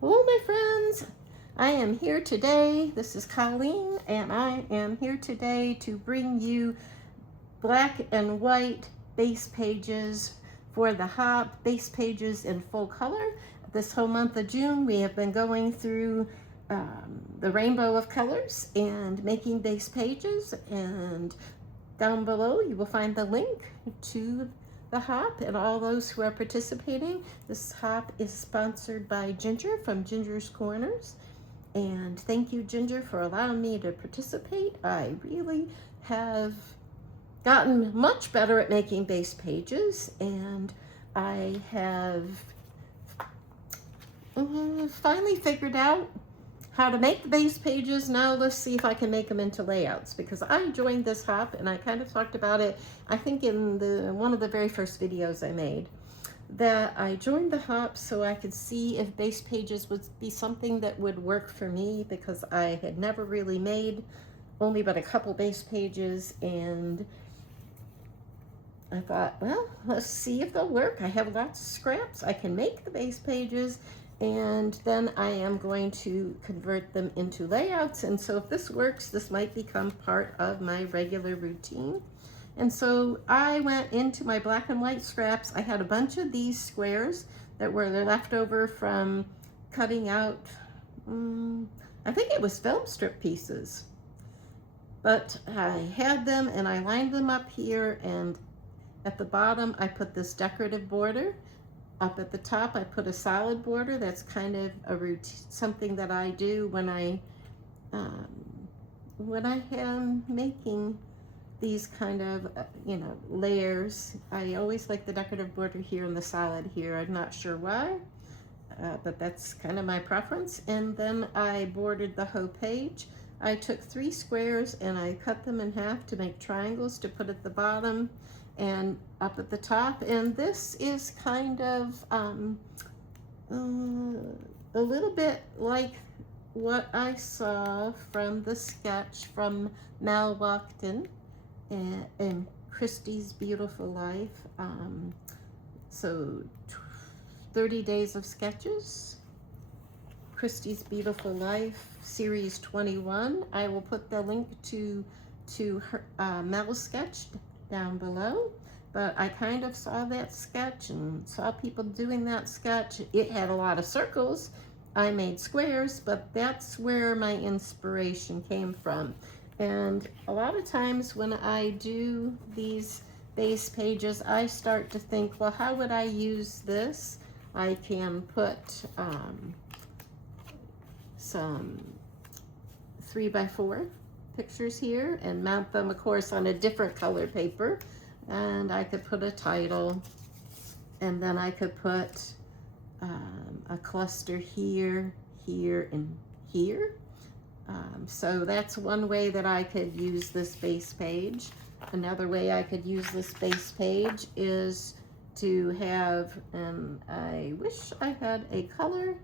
Hello, my friends. I am here today. This is Colleen, and I am here today to bring you black and white base pages for the Hop base pages in full color. This whole month of June, we have been going through the rainbow of colors and making base pages. And down below, you will find the link to the Hop and all those who are participating. This Hop is sponsored by Ginger from Ginger's Corners. And thank you, Ginger, for allowing me to participate. I really have gotten much better at making base pages, and I have finally figured out how to make the base pages. Now let's see if I can make them into layouts, because I joined this Hop and I kind of talked about it, I think in one of the very first videos I made, that I joined the Hop so I could see if base pages would be something that would work for me, because I had never really made only but a couple base pages, and I thought, well, let's see if they'll work. I have lots of scraps. I can make the base pages, and then I am going to convert them into layouts. And so if this works, this might become part of my regular routine. And so I went into my black and white scraps. I had a bunch of these squares that were left over from cutting out, I think it was film strip pieces. But I had them and I lined them up here, and at the bottom I put this decorative border. Up at the top I put a solid border. That's kind of a routine, something that I do when I am making these kind of layers. I always like the decorative border here and the solid here. I'm not sure why, but that's kind of my preference. And then I bordered the whole page. I took 3 squares and I cut them in half to make triangles to put at the bottom and up at the top. And this is kind of a little bit like what I saw from the sketch from Mal Walkton and Christie's Beautiful Life. So 30 Days of Sketches, Christie's Beautiful Life, Series 21. I will put the link to her Mel's sketch down below. But I kind of saw that sketch and saw people doing that sketch. It had a lot of circles. I made squares, but that's where my inspiration came from. And a lot of times when I do these base pages, I start to think, well, how would I use this? I can put some 3x4 pictures here and mount them, of course, on a different color paper. And I could put a title, and then I could put a cluster here, here, and here. So that's one way that I could use this base page. Another way I could use this base page is to have, and I wish I had a color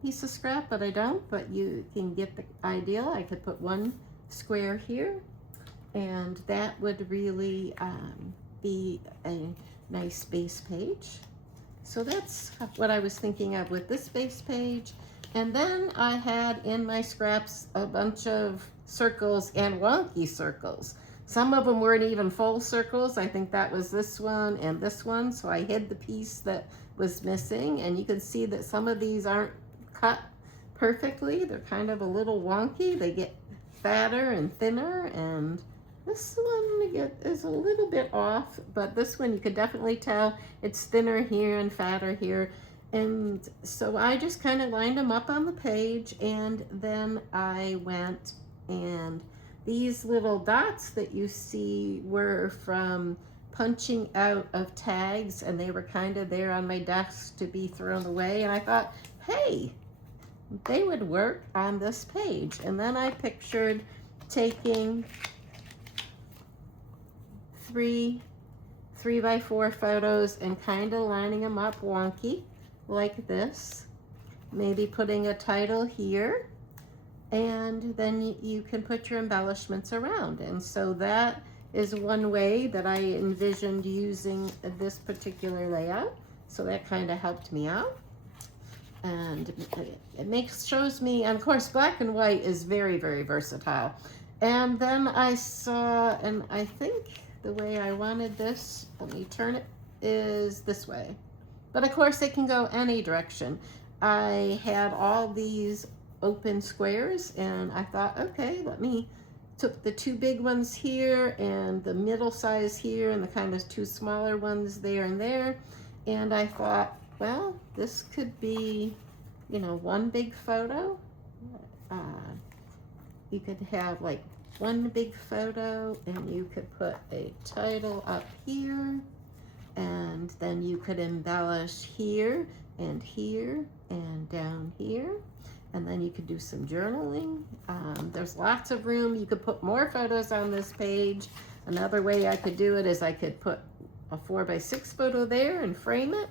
piece of scrap, but I don't, but you can get the idea. I could put one square here, and that would really be a nice base page. So that's what I was thinking of with this base page. And then I had in my scraps a bunch of circles and wonky circles. Some of them weren't even full circles. I think that was this one and this one. So I hid the piece that was missing. And you can see that some of these aren't cut perfectly. They're kind of a little wonky. They get fatter and thinner, and this one is a little bit off, but this one you could definitely tell it's thinner here and fatter here. And so I just kind of lined them up on the page, and then I went, and these little dots that you see were from punching out of tags, and they were kind of there on my desk to be thrown away, and I thought, hey, they would work on this page. And then I pictured taking 3x4 photos and kind of lining them up wonky like this, maybe putting a title here, and then you can put your embellishments around. And so that is one way that I envisioned using this particular layout. So that kind of helped me out. And it shows me, and of course black and white is very, very versatile. And then I saw, and I think the way I wanted this, let me turn it, is this way. But of course it can go any direction. I had all these open squares and I thought, okay, took the two big ones here and the middle size here and the kind of two smaller ones there and there. And I thought, well, this could be, you know, one big photo. You could have like one big photo and you could put a title up here, and then you could embellish here and down here, and then you could do some journaling. There's lots of room. You could put more photos on this page. Another way I could do it is I could put a 4x6 photo there and frame it.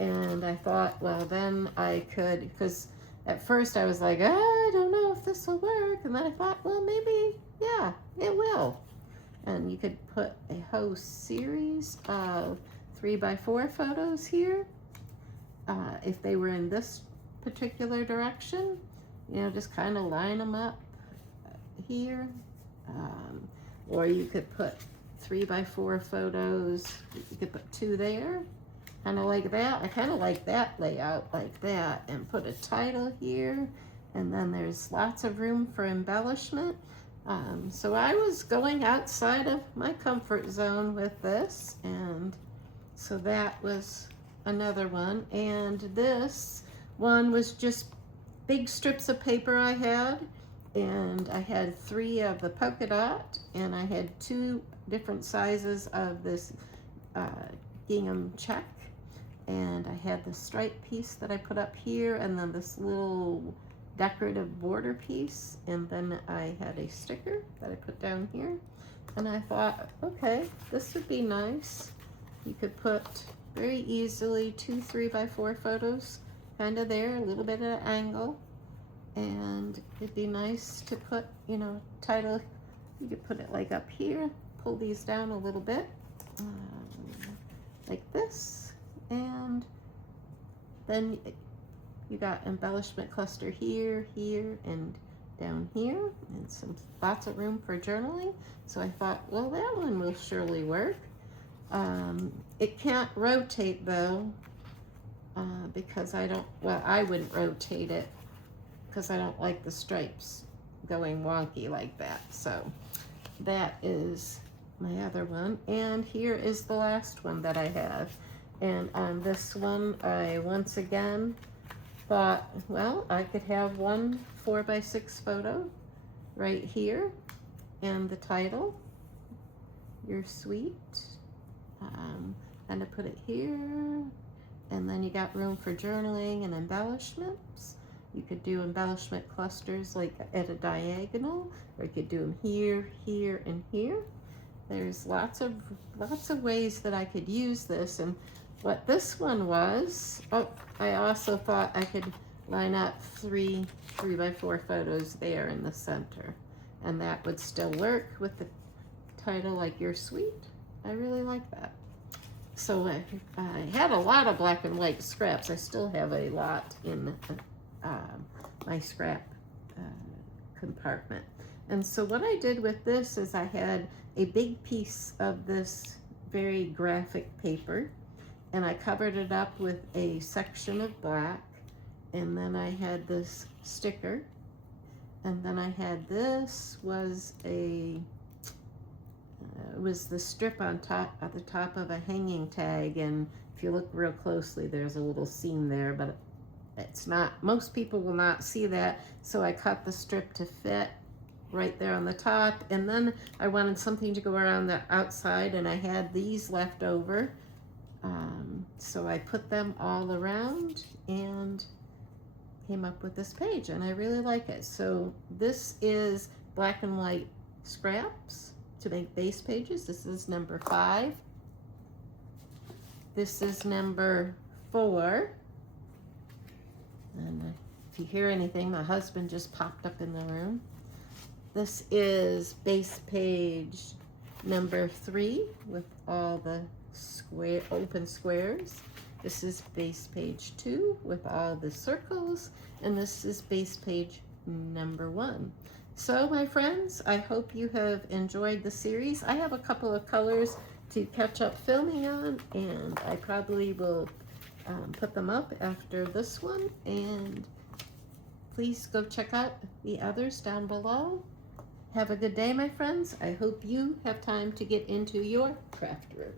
And I thought, well, then I could, because at first I was like, I don't know if this will work. And then I thought, well, maybe, yeah, it will. And you could put a whole series of 3x4 photos here. If they were in this particular direction, you know, just kind of line them up here. Or you could put 3x4 photos. You could put two there, kind of like that. I kind of like that layout like that, and put a title here. And then there's lots of room for embellishment. So I was going outside of my comfort zone with this, and so that was another one. And this one was just big strips of paper I had, and I had 3 of the polka dot, and I had 2 different sizes of this gingham check, and I had the stripe piece that I put up here, and then this little decorative border piece, and then I had a sticker that I put down here. And I thought, okay, this would be nice. You could put very easily 2 3x4 photos kind of there, a little bit at an angle, and it'd be nice to put, you know, title. You could put it like up here, pull these down a little bit, like this, and then you got embellishment cluster here, here, and down here, and lots of room for journaling. So I thought, well, that one will surely work. It can't rotate though, because I wouldn't rotate it because I don't like the stripes going wonky like that. So that is my other one. And here is the last one that I have. And on this one, I once again thought, well, I could have one 4x6 photo right here, and the title, You're Sweet. And I put it here, and then you got room for journaling and embellishments. You could do embellishment clusters like at a diagonal, or you could do them here, here, and here. There's lots of ways that I could use this. And what this one was, I also thought I could line up 3 3x4 photos there in the center, and that would still work with the title like You're Sweet. I really like that. So I had a lot of black and white scraps. I still have a lot in my scrap compartment. And so what I did with this is I had a big piece of this very graphic paper, and I covered it up with a section of black, and then I had this sticker, and then I had this was the strip on top at the top of a hanging tag, and if you look real closely there's a little seam there, but it's not, most people will not see that, so I cut the strip to fit right there on the top. And then I wanted something to go around the outside, and I had these left over, so I put them all around and came up with this page, and I really like it. So this is black and white scraps to make base pages. This is number 5. This is number 4. And if you hear anything, my husband just popped up in the room. This is base page number 3 with all the open squares. This is base page 2 with all the circles, and this is base page number 1. So my friends, I hope you have enjoyed the series. I have a couple of colors to catch up filming on, and I probably will put them up after this one, and please go check out the others down below. Have a good day, my friends. I hope you have time to get into your craft room.